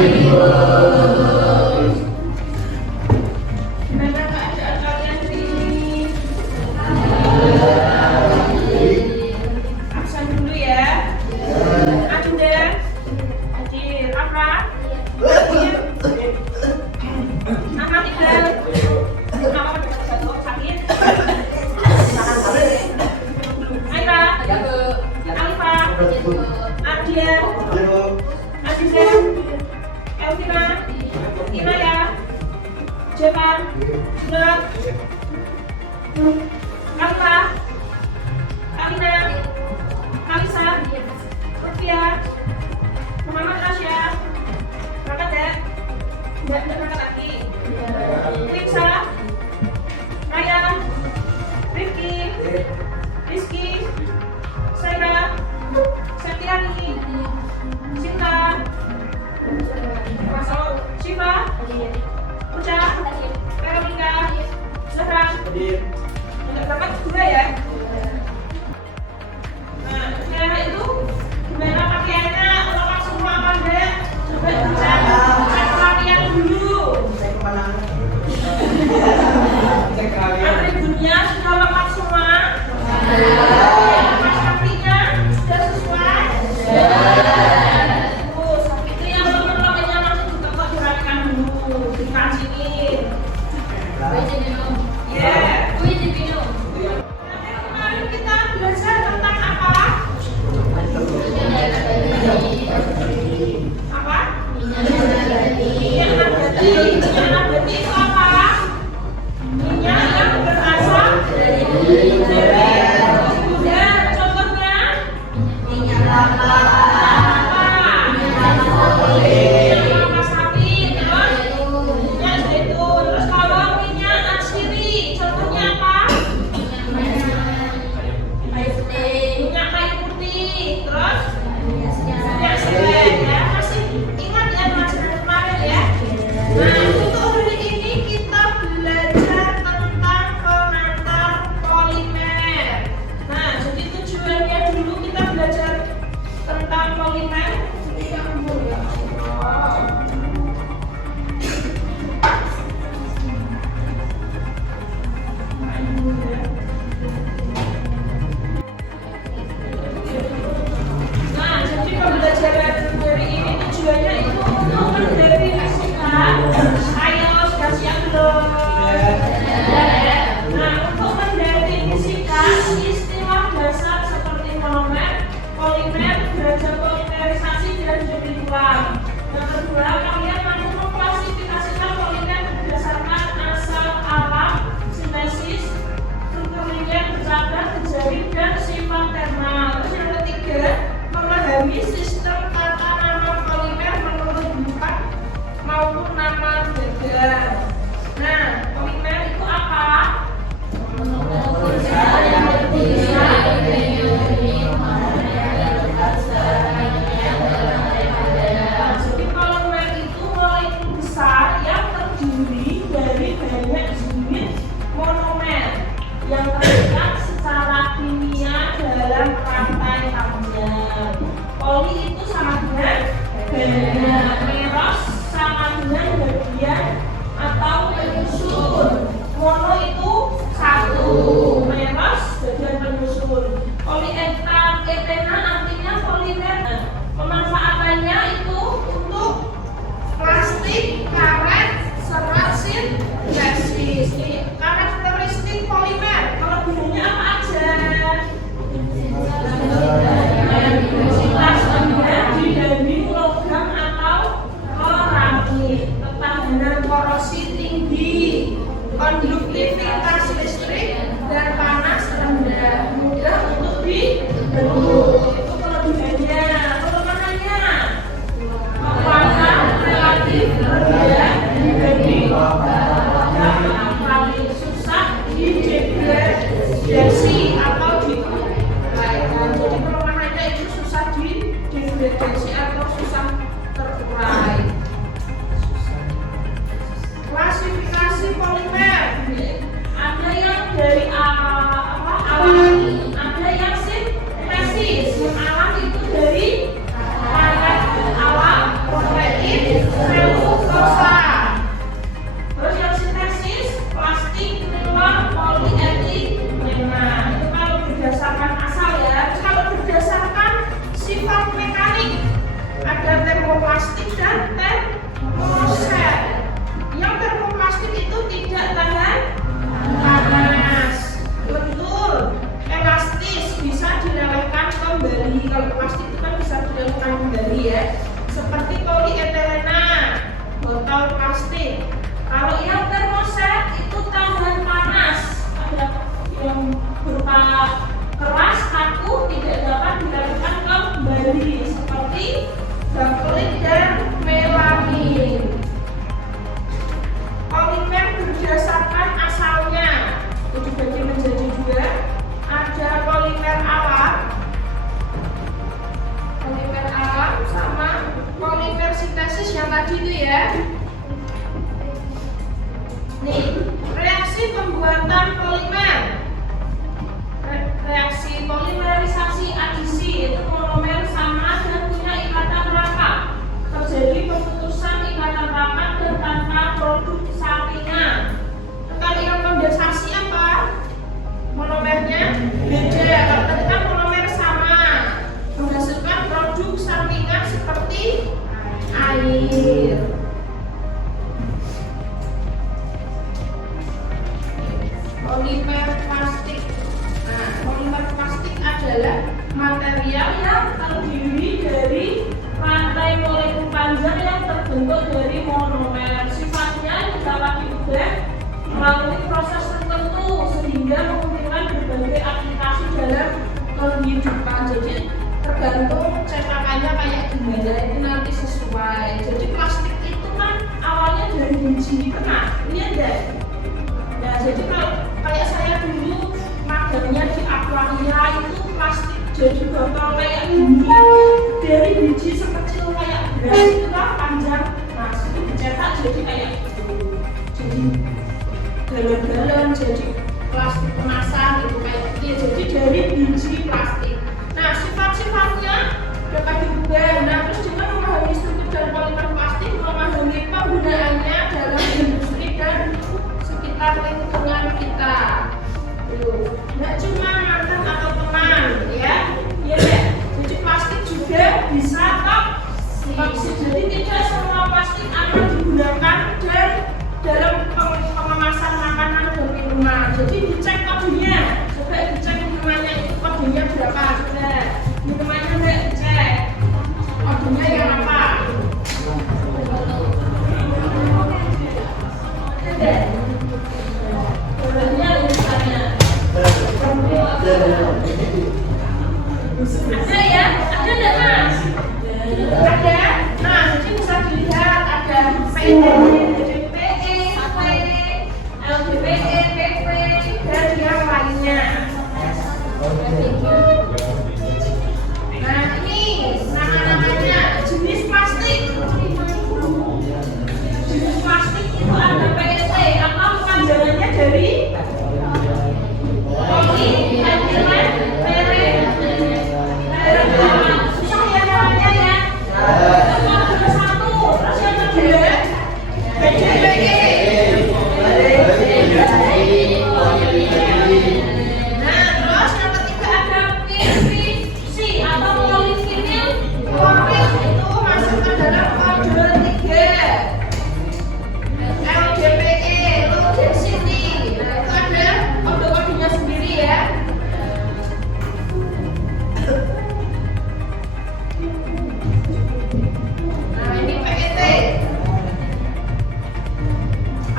Gimana keadaan kalian hari ini? Absen dulu ya. Anda, hadir. Apa? Nama tinggal. Nama jatuh sakit. Aira, Alfa, Adia, Aziza, Elvira, Inaya, Jeva, Surat, Alfa, Alina, Kalisa, Rufia, Muhammad Rasya, berangkat ya? Tidak berangkat lagi. Rimsa, Raya, Rifki, Rizky, Saira, Septiani, Sinta, masuk Shiva, Uca, Veronica, Zahra. Untuk berangkat juga ya. Nah, sekarang itu gimana pakaiannya? Lepas semua apa enggak? Coba cek latihan dulu. Atributnya sudah lengkap semua. Lepas kakinya sudah sesuai. Itu yang belum-belumnya langsung ditekuk dirapikan dulu, dikancingin. Ya. Kemarin kita belajar tentang apa? Apa? Minyak nabati. Minyak nabati itu apa? Minyak yang berasal dari kuda. Contohnya minyak kelapa, minyak kelapa sapi, terus minyak zaitun. Terus kalau minyak atsiri, contohnya apa? Minyak kayu putih. Terus minyak selai ya. Masih ingat ya pelajaran kemarin ya? Nah, untuk hari ini kita belajar tentang pengantar polimer. Nah, jadi tujuannya dulu kita belajar tentang polimer. Nah, jadi pembelajaran hari ini tujuannya itu untuk mendefinisikan. Ayo, sudah siap belum? Nah, untuk mendefinisikan istilah dasar seperti monomer, polimer, derajat polimerisasi, dan demikian. Yang kedua, kalian mampu mengklasifikasikan polimer berdasarkan asal alam, sintesis, struktur linear, bercabang, berjaring, dan sifat thermal. Terus yang ketiga, memahami sistem tata nama polimer menurut bukan maupun nama beda. Nah, polimer itu apa? Jadi polimer itu molekul besar yang terdiri dari banyak unit monomer yang terikat secara kimia dalam rantai panjang. Poli itu sama dengan banyak, meros sama dengan bagian atau penyusun. Mono itu satu, meros bagian penyusun. Polietena artinya polimer. Pemanfaatannya itu untuk plastik, karet, serat, sintesis. Karakteristik polimer, kelebihannya apa aja? Densitas rendah dibanding logam atau tadi itu ya. Nih, reaksi pembuatan polimer. Reaksi polimerisasi adisi itu monomer sama dan punya ikatan rapat. Terjadi pemutusan ikatan rapat dan tanpa produk sampingan. Ketika kondensasi apa? Monomernya beda. Kalau tadi kan monomer sama, menghasilkan produk sampingan seperti air. Polimer plastik. Nah, polimer plastik adalah material yang terdiri dari rantai molekul panjang yang terbentuk dari monomer. Sifatnya dapat diubah melalui proses tertentu sehingga memungkinkan berbagai aplikasi dalam kehidupan. Jadi tergantung cetakannya kayak gimana itu nanti sesuai. Jadi plastik itu kan awalnya dari biji, benar? Iya deh. Nah, jadi kalau kayak saya dulu magangnya di Aquaria itu plastik jadi botol kayak gini dari biji sekecil kayak beras itu kan panjang, nah itu dicetak jadi kayak gitu. Jadi galon-galon jadi plastik kemasan gitu kayak gitu. Jadi dari biji plastik. Nah, sifat-sifatnya dapat diubah. Nah, terus juga memahami struktur dan polimer plastik, memahami penggunaannya dalam industri dan sekitar lingkungan kita. Nggak cuma mantan atau teman, ya. Ya, jadi plastik juga bisa toksik. Jadi tidak semua plastik akan digunakan dan dalam pengemasan makanan dan minuman. Jadi dicek kodenya, coba dicek minumannya itu kodenya berapa. Coba minumannya nggak dicek, kodenya yang apa? Ada ya? Ada nggak Mas? Ada. Nah, jadi bisa dilihat ada PE, LDPE, PP, dan yang lainnya. Nah, ini nama-namanya jenis plastik. Jenis plastik itu ada PET atau panjangannya dari polietilen susah ya namanya ya. Nomor satu, terus yang kedua PDPE. Nah, terus yang ketiga ada PVC atau polivinyl klorid, itu masuk ke dalam kode 3. LDPE, low density. Nah, itu ada kode-kodenya sendiri ya. Nah, ini PET.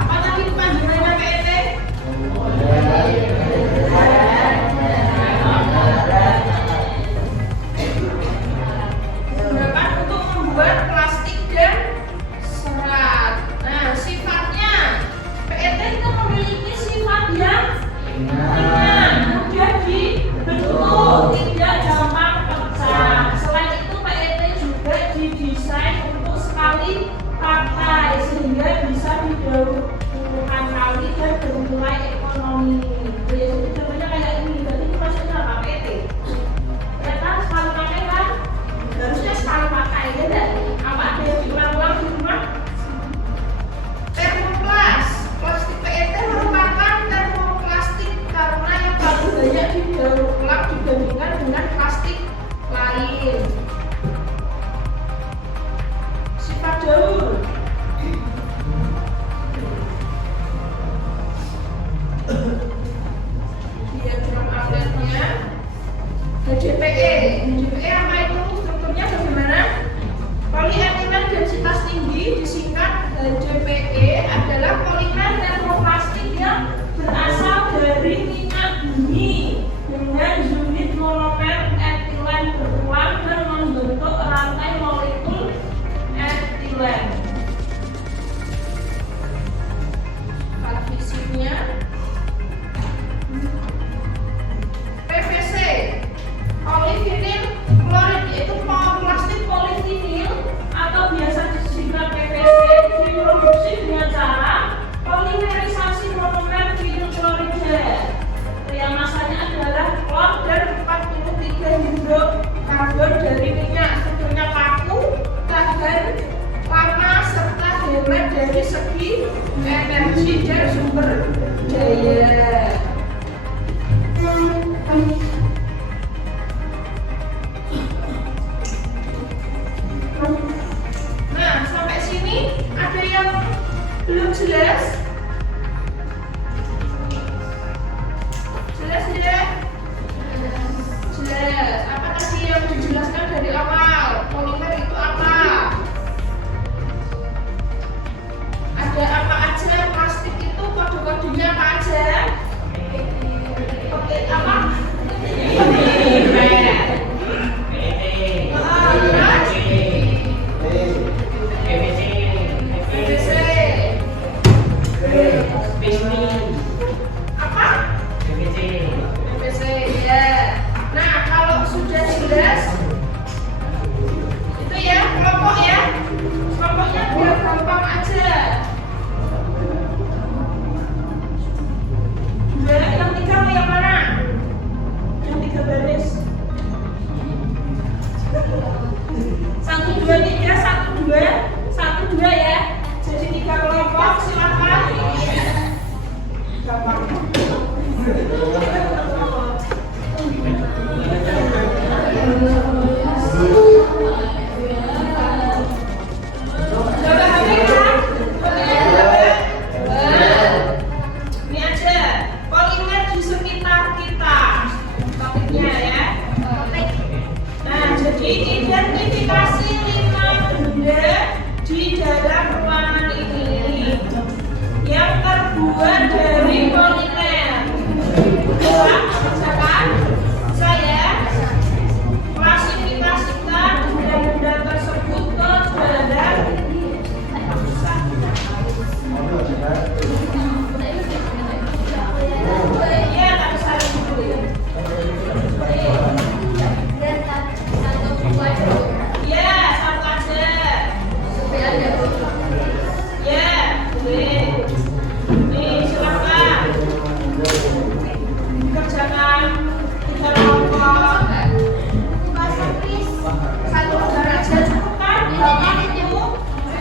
Apa tadi panjangannya PET? Digunakan untuk membuat plastik dan serat. Nah, sifatnya PET itu memiliki sifat yang ringan, mudah dibentuk, tidak gampang pecah. Selain itu, PET juga didesain untuk sekali pakai sehingga bisa didaur puluhan kali dan bernilai ekonomi. Jadi contohnya kayak ini, jadi itu maksudnya apa? PET. Ya kan, sekali pakai kan? Harusnya sekali pakai, ya enggak? Apa ada yang diulang-ulang di rumah? Termoplas. Plastik PET merupakan termoplastik karena yang paling banyak didaur ulang dibandingkan dengan plastik lain. Sifat daur. dari segi energi dan sumber daya. Nah, sampai sini ada yang belum jelas? Jelas tidak? Jelas. Apa tadi yang dijelaskan dari awal? Polimer itu apa? Ada apa aja? Plastik itu kode-kodenya apa aja? Oke, apa? Identifikasi 5 benda di dalam ruangan ini yang terbuat dari polimer. Kerjakan saya klasifikasikan benda-benda tersebut ke dalam. Ya, tak bisa dulu. Ya, satu aja. Ya, boleh. Nih, silakan. Kerjakan 3 kelompok. Satu lembar aja cukup kan? Bapak itu.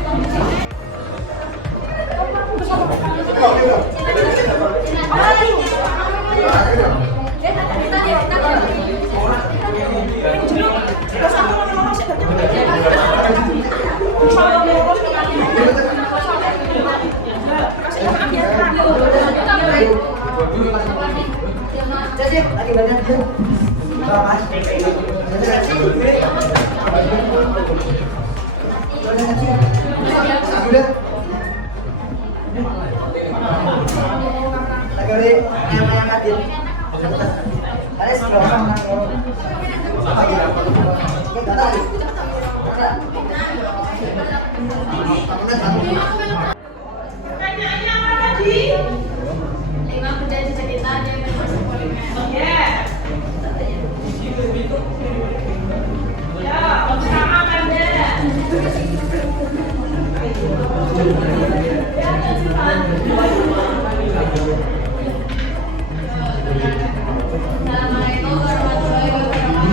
Lagi banyak tuh. Pertanyaannya apa tadi? 5 benda di sekitar yang berbasis polimer. Ya. Ya, pertama Anda. Assalamualaikum warahmatullahi wabarakatuh.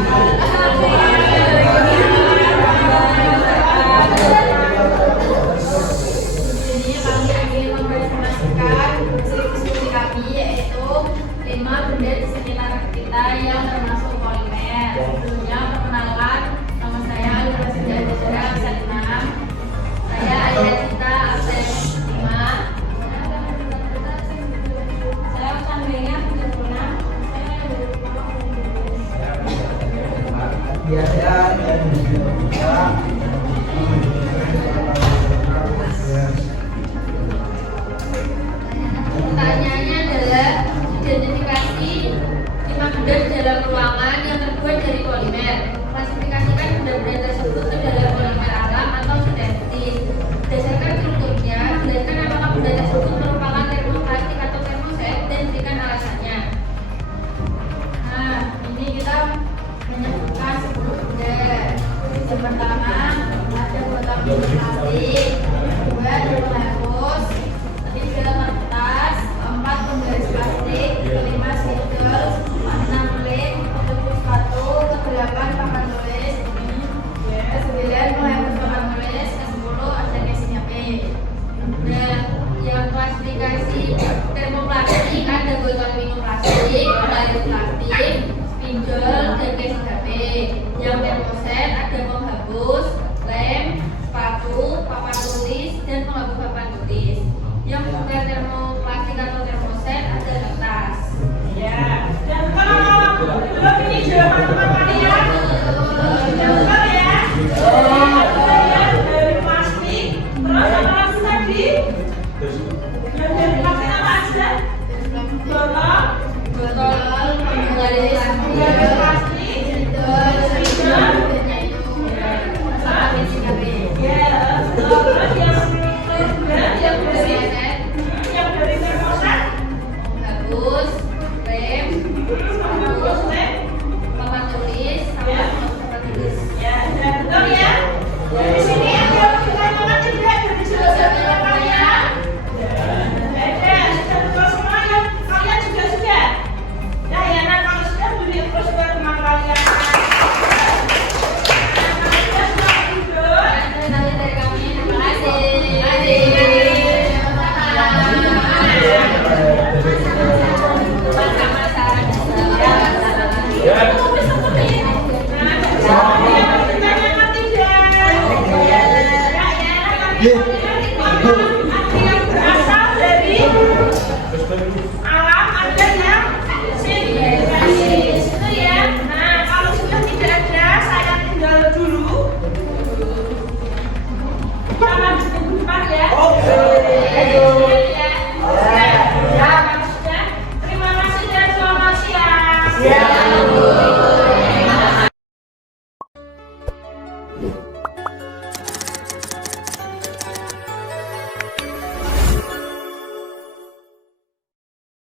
Jadi kami ingin mempresentasikan diskusi kami, yaitu 5 benda di sekitar kita yang termasuk polimer. Sebelumnya perkenalan, nama saya Alura Sejajara absen 6. Saya Aida Cita absen 5. Belum ini jawaban teman kalian? Betul ya? Kemudian dari plastik. Terus apa lagi tadi? Yang dari plastik apa aja? Botol. Dari plastik. Yang dari termosan. Bagus, rem, Bagus, Lem. papan tulis, sama papan tulis. Ya, sudah betul ya. Di sini ada pertanyaan tidak dari saudara kalian? Ada, sudah betul semua ya. Kalian juga sudah. Ya, ya, nah kalau sudah beri terus ke teman kalian. Dari kami, terima kasih. Yang berasal dari alam ada yang sintetis itu ya. Nah kalau sudah tidak ada saya tinggal dulu. Kita lanjut ke depan ya. Ya, sudah. Terima kasih dan selamat siang.